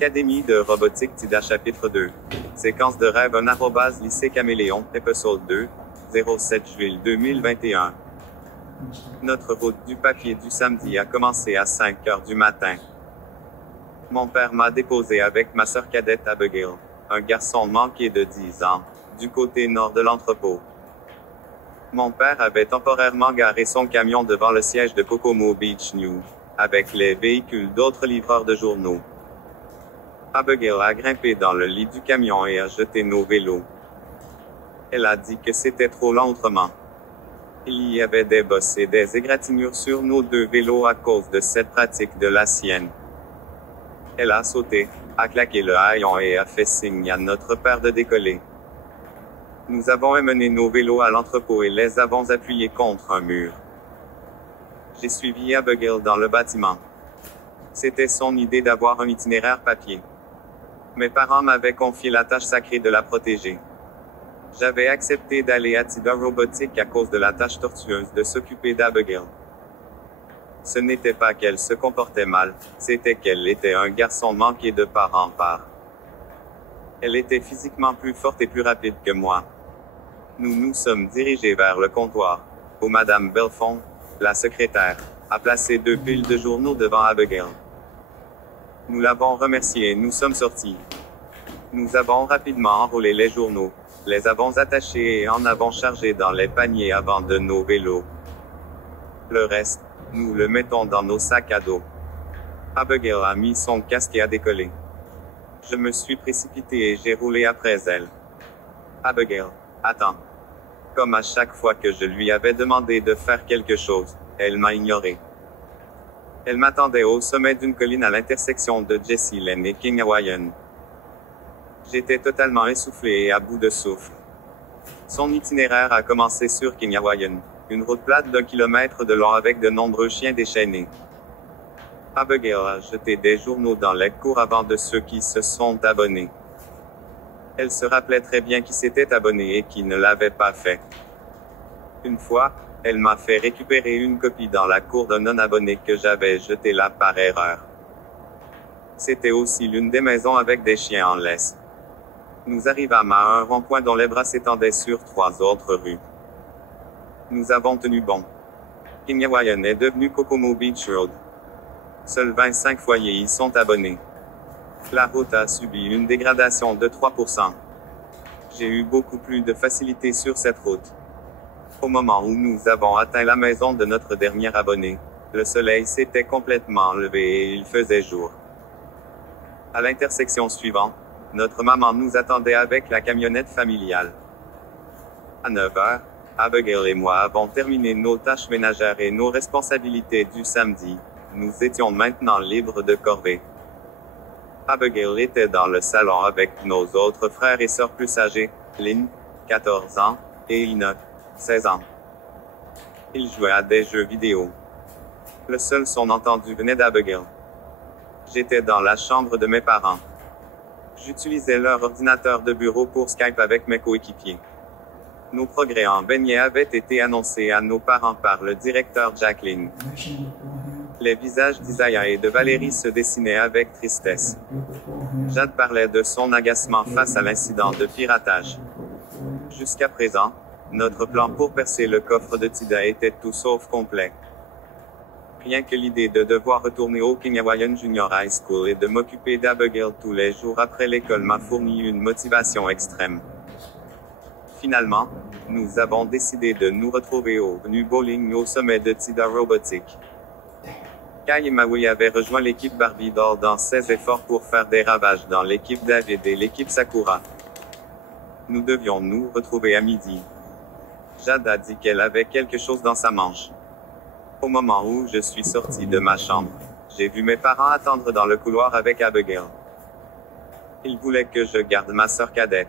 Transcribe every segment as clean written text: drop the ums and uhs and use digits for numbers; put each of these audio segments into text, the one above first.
Académie de robotique TIDA chapitre 2. Séquence de rêve 1 @ lycée Caméléon, épisode 2, 07 juillet 2021. Notre route du papier du samedi a commencé à 5 heures du matin. Mon père m'a déposé avec ma sœur cadette Abigail, un garçon manqué de 10 ans, du côté nord de l'entrepôt. Mon père avait temporairement garé son camion devant le siège de Kokomo Beach News, avec les véhicules d'autres livreurs de journaux. Abigail a grimpé dans le lit du camion et a jeté nos vélos. Elle a dit que c'était trop lent autrement. Il y avait des bosses et des égratignures sur nos deux vélos à cause de cette pratique de la sienne. Elle a sauté, a claqué le haillon et a fait signe à notre père de décoller. Nous avons emmené nos vélos à l'entrepôt et les avons appuyés contre un mur. J'ai suivi Abigail dans le bâtiment. C'était son idée d'avoir un itinéraire papier. Mes parents m'avaient confié la tâche sacrée de la protéger. J'avais accepté d'aller à TIDA Robotique à cause de la tâche tortueuse de s'occuper d'Abigail. Ce n'était pas qu'elle se comportait mal, c'était qu'elle était un garçon manqué de part en part. Elle était physiquement plus forte et plus rapide que moi. Nous nous sommes dirigés vers le comptoir, où Madame Belfond, la secrétaire, a placé 2 piles de journaux devant Abigail. Nous l'avons remerciée et nous sommes sortis. Nous avons rapidement enroulé les journaux, les avons attachés et en avons chargé dans les paniers avant de nos vélos. Le reste, nous le mettons dans nos sacs à dos. Abigail a mis son casque et a décollé. Je me suis précipité et j'ai roulé après elle. Abigail, attends. Comme à chaque fois que je lui avais demandé de faire quelque chose, elle m'a ignoré. Elle m'attendait au sommet d'une colline à l'intersection de Jessie Lane et King Hawaiian. J'étais totalement essoufflé et à bout de souffle. Son itinéraire a commencé sur King Hawaiian, une route plate d'1 kilomètre de long avec de nombreux chiens déchaînés. Abigail a jeté des journaux dans les cours avant de ceux qui se sont abonnés. Elle se rappelait très bien qui s'était abonné et qui ne l'avait pas fait. Une fois, elle m'a fait récupérer une copie dans la cour d'un non-abonné que j'avais jeté là par erreur. C'était aussi l'une des maisons avec des chiens en laisse. Nous arrivâmes à un rond-point dont les bras s'étendaient sur 3 autres rues. Nous avons tenu bon. King Hawaiian est devenu Kokomo Beach Road. Seuls 25 foyers y sont abonnés. La route a subi une dégradation de 3%. J'ai eu beaucoup plus de facilité sur cette route. Au moment où nous avons atteint la maison de notre dernier abonné, le soleil s'était complètement levé et il faisait jour. À l'intersection suivante, notre maman nous attendait avec la camionnette familiale. À 9 heures, Abigail et moi avons terminé nos tâches ménagères et nos responsabilités du samedi. Nous étions maintenant libres de corvée. Abigail était dans le salon avec nos autres frères et sœurs plus âgés, Lynn, 14 ans, et Ina, 16 ans. Ils jouaient à des jeux vidéo. Le seul son entendu venait d'Abigail. J'étais dans la chambre de mes parents. J'utilisais leur ordinateur de bureau pour Skype avec mes coéquipiers. Nos progrès en beignet avaient été annoncés à nos parents par le directeur Jacqueline. Les visages d'Isaiah et de Valérie se dessinaient avec tristesse. Jade parlait de son agacement face à l'incident de piratage. Jusqu'à présent, notre plan pour percer le coffre de TIDA était tout sauf complet. Rien que l'idée de devoir retourner au King Hawaiian Junior High School et de m'occuper d'Abigail tous les jours après l'école m'a fourni une motivation extrême. Finalement, nous avons décidé de nous retrouver au menu bowling au sommet de TIDA Robotique. Kai et Maui avaient rejoint l'équipe Barbie Doll dans ses efforts pour faire des ravages dans l'équipe David et l'équipe Sakura. Nous devions nous retrouver à midi. Jade a dit qu'elle avait quelque chose dans sa manche. Au moment où je suis sorti de ma chambre, j'ai vu mes parents attendre dans le couloir avec Abigail. Ils voulaient que je garde ma sœur cadette.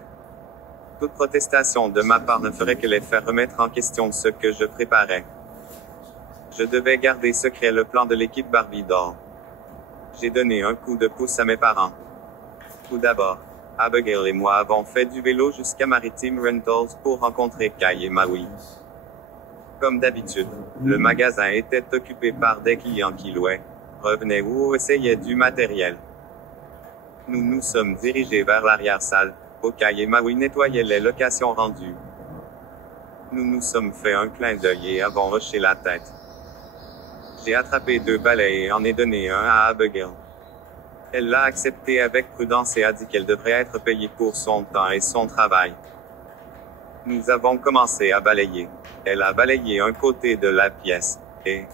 Toute protestation de ma part ne ferait que les faire remettre en question ce que je préparais. Je devais garder secret le plan de l'équipe Barbie Doll. J'ai donné un coup de pouce à mes parents. Tout d'abord, Abigail et moi avons fait du vélo jusqu'à Maritime Rentals pour rencontrer Kai et Maui. Comme d'habitude, le magasin était occupé par des clients qui louaient, revenaient ou essayaient du matériel. Nous nous sommes dirigés vers l'arrière-salle. Okai et Maui nettoyaient les locations rendues. Nous nous sommes fait un clin d'œil et avons hoché la tête. J'ai attrapé 2 balais et en ai donné un à Abigail. Elle l'a accepté avec prudence et a dit qu'elle devrait être payée pour son temps et son travail. Nous avons commencé à balayer. Elle a balayé un côté de la pièce, et...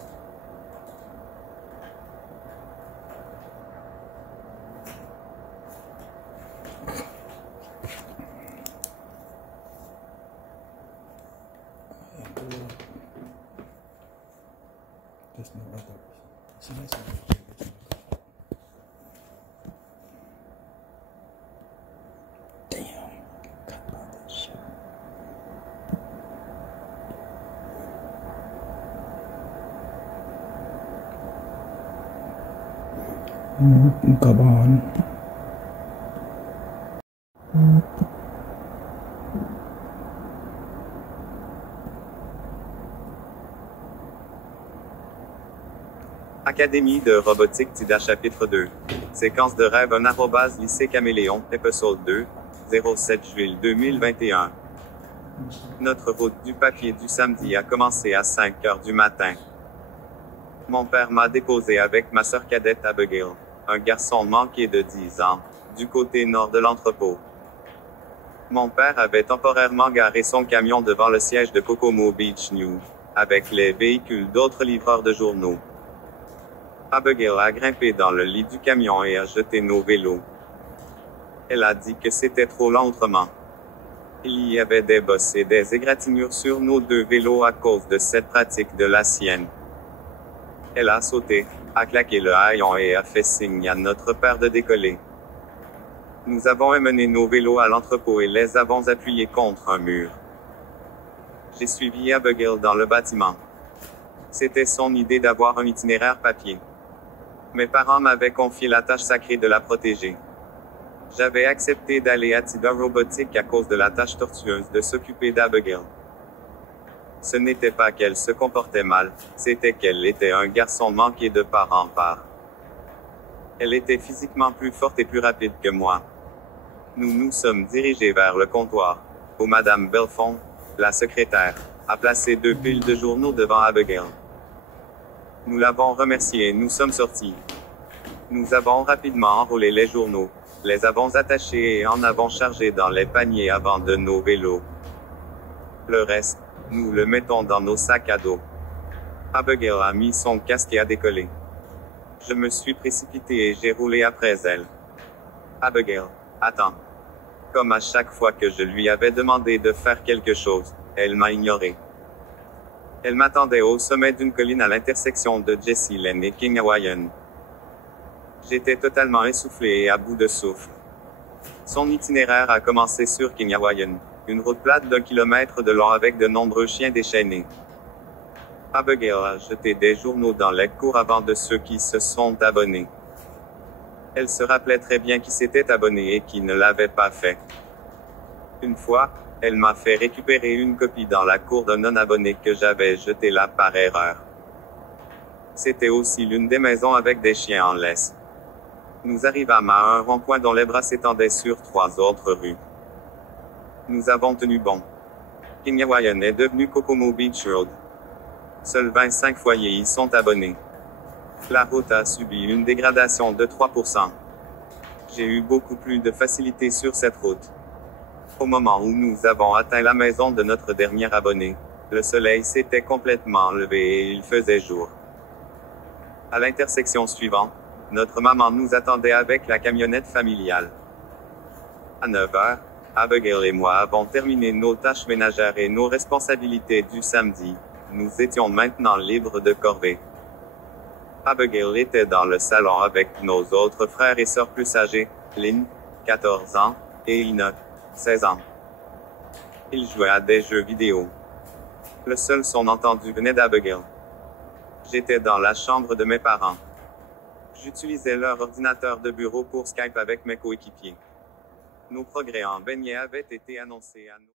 There's no other. It's a nice Damn. Cut about that shit. Gabon. Académie de robotique TIDA chapitre 2. Séquence de rêve un @ lycée Caméléon, épisode 2, 07 juillet 2021. Notre route du papier du samedi a commencé à 5 heures du matin. Mon père m'a déposé avec ma sœur cadette Abigail, un garçon manqué de 10 ans, du côté nord de l'entrepôt. Mon père avait temporairement garé son camion devant le siège de Kokomo Beach News, avec les véhicules d'autres livreurs de journaux. Abigail a grimpé dans le lit du camion et a jeté nos vélos. Elle a dit que c'était trop lent autrement. Il y avait des bosses et des égratignures sur nos 2 vélos à cause de cette pratique de la sienne. Elle a sauté, a claqué le haillon et a fait signe à notre père de décoller. Nous avons emmené nos vélos à l'entrepôt et les avons appuyés contre un mur. J'ai suivi Abigail dans le bâtiment. C'était son idée d'avoir un itinéraire papier. Mes parents m'avaient confié la tâche sacrée de la protéger. J'avais accepté d'aller à TIDA Robotique à cause de la tâche tortueuse de s'occuper d'Abigail. Ce n'était pas qu'elle se comportait mal, c'était qu'elle était un garçon manqué de part en part. Elle était physiquement plus forte et plus rapide que moi. Nous nous sommes dirigés vers le comptoir, où Madame Belfond, la secrétaire, a placé 2 piles de journaux devant Abigail. Nous l'avons remerciée et nous sommes sortis. Nous avons rapidement enroulé les journaux, les avons attachés et en avons chargé dans les paniers avant de nos vélos. Le reste, nous le mettons dans nos sacs à dos. Abigail a mis son casque et a décollé. Je me suis précipité et j'ai roulé après elle. Abigail, attends. Comme à chaque fois que je lui avais demandé de faire quelque chose, elle m'a ignoré. Elle m'attendait au sommet d'une colline à l'intersection de Jessie Lane et King Hawaiian. J'étais totalement essoufflé et à bout de souffle. Son itinéraire a commencé sur King Hawaiian, une route plate d'1 kilomètre de long avec de nombreux chiens déchaînés. Abigail a jeté des journaux dans les cours avant de ceux qui se sont abonnés. Elle se rappelait très bien qui s'était abonné et qui ne l'avait pas fait. Une fois, elle m'a fait récupérer une copie dans la cour d'un non-abonné que j'avais jeté là par erreur. C'était aussi l'une des maisons avec des chiens en laisse. Nous arrivâmes à un rond-point dont les bras s'étendaient sur 3 autres rues. Nous avons tenu bon. King Hawaiian est devenu Kokomo Beach Road. Seuls 25 foyers y sont abonnés. La route a subi une dégradation de 3%. J'ai eu beaucoup plus de facilité sur cette route. Au moment où nous avons atteint la maison de notre dernier abonné, le soleil s'était complètement levé et il faisait jour. À l'intersection suivante, notre maman nous attendait avec la camionnette familiale. À 9 heures, Abigail et moi avons terminé nos tâches ménagères et nos responsabilités du samedi. Nous étions maintenant libres de corvée. Abigail était dans le salon avec nos autres frères et sœurs plus âgés, Lynn, 14 ans, et Enoch, 16 ans. Ils jouaient à des jeux vidéo. Le seul son entendu venait d'Abigail. J'étais dans la chambre de mes parents. J'utilisais leur ordinateur de bureau pour Skype avec mes coéquipiers. Nos progrès en beignet avaient été annoncés à nous.